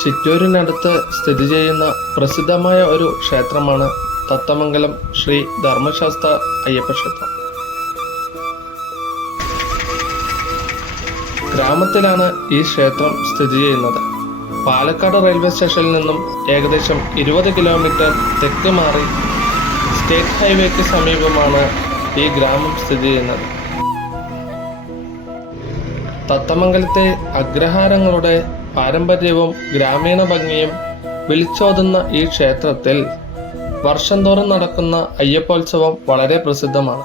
ചിറ്റൂരിനടുത്ത് സ്ഥിതി ചെയ്യുന്ന പ്രസിദ്ധമായ ഒരു ക്ഷേത്രമാണ് തത്തമംഗലം ശ്രീ ധർമ്മശാസ്ത്ര അയ്യപ്പ ക്ഷേത്രം. ഗ്രാമത്തിലാണ് ഈ ക്ഷേത്രം സ്ഥിതി ചെയ്യുന്നത്. പാലക്കാട് റെയിൽവേ സ്റ്റേഷനിൽ നിന്നും ഏകദേശം 20 കിലോമീറ്റർ തെക്ക് മാറി സ്റ്റേറ്റ് ഹൈവേക്ക് സമീപമാണ് ഈ ഗ്രാമം സ്ഥിതി ചെയ്യുന്നത്. തത്തമംഗലത്തെ അഗ്രഹാരങ്ങളുടെ പാരമ്പര്യവും ഗ്രാമീണ ഭംഗിയും വിളിച്ചോതുന്ന ഈ ക്ഷേത്രത്തിൽ വർഷം തോറും നടക്കുന്ന അയ്യപ്പോത്സവം വളരെ പ്രസിദ്ധമാണ്.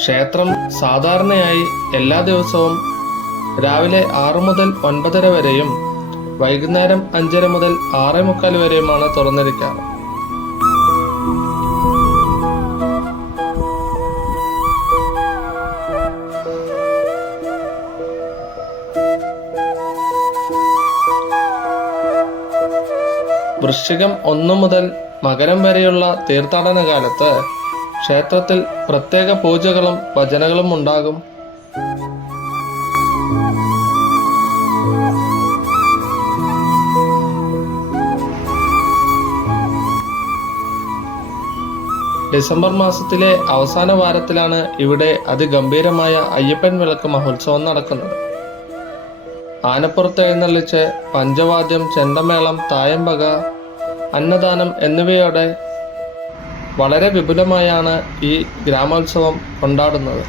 ക്ഷേത്രം സാധാരണയായി എല്ലാ ദിവസവും രാവിലെ 6 മുതൽ 9:30 വരെയും വൈകുന്നേരം 5:30 മുതൽ 6:45 വരെയുമാണ് തുറന്നിരിക്കാറ്. വൃശ്ചികം 1 മുതൽ മകരം വരെയുള്ള തീർത്ഥാടന കാലത്ത് ക്ഷേത്രത്തിൽ പ്രത്യേക പൂജകളും ഭജനകളും ഉണ്ടാകും. ഡിസംബർ മാസത്തിലെ അവസാന വാരത്തിലാണ് ഇവിടെ അതിഗംഭീരമായ അയ്യപ്പൻ വിളക്ക് മഹോത്സവം നടക്കുന്നത്. ആനപ്പുറത്ത് എഴുന്നള്ളിച്ച് പഞ്ചവാദ്യം, ചെണ്ടമേളം, തായമ്പക, അന്നദാനം എന്നിവയോടെ വളരെ വിപുലമായാണ് ഈ ഗ്രാമോത്സവം കൊണ്ടാടുന്നത്.